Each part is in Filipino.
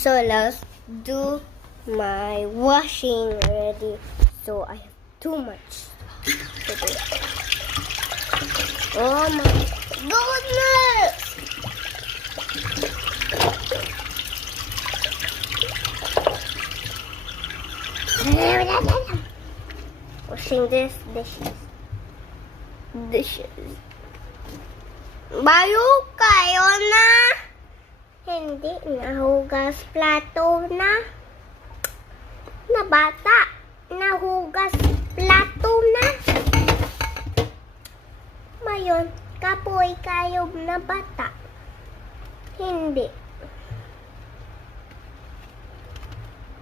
So let's do my washing already. So I have too much to do. Oh my goodness! Washing this dishes. Bayo kayo na. Hindi nahugas plato na. Na bata, nahugas plato na. Mayon, kapoy kayo na bata. Hindi.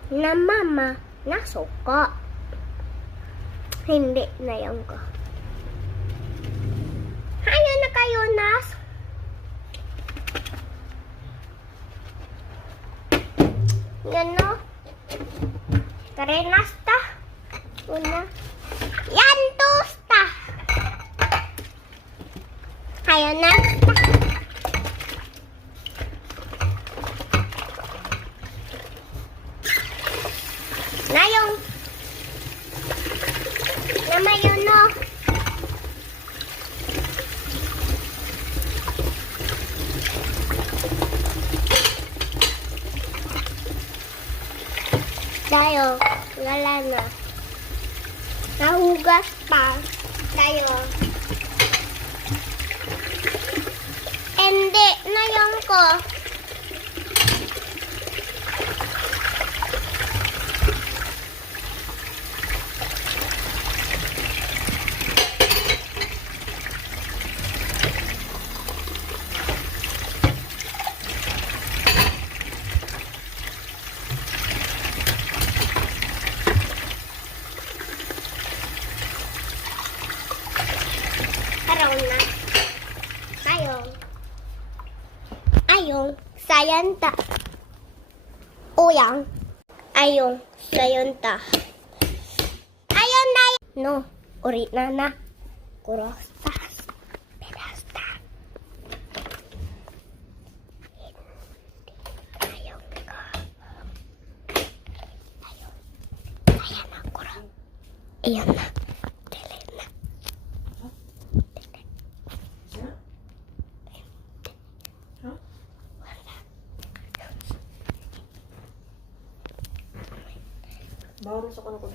Na mama, nasuka. Hindi na yan ko. Ayaw na kayo, Nas. Gano? Karenas ta. Una. Yan, tosta. Ayaw na. Nayong. Namayon, no. Tayo, wala na. Nahugas pa. Tayo. Hindi, na yung ko. Araw na. Ayong sayanta. Uyang. Ayong sayanta. Ayon na. No, uri na. Kurostas. Pedasta. Ayong ko. Ayan na, kuro. Ayan na. Bawas ako na ko.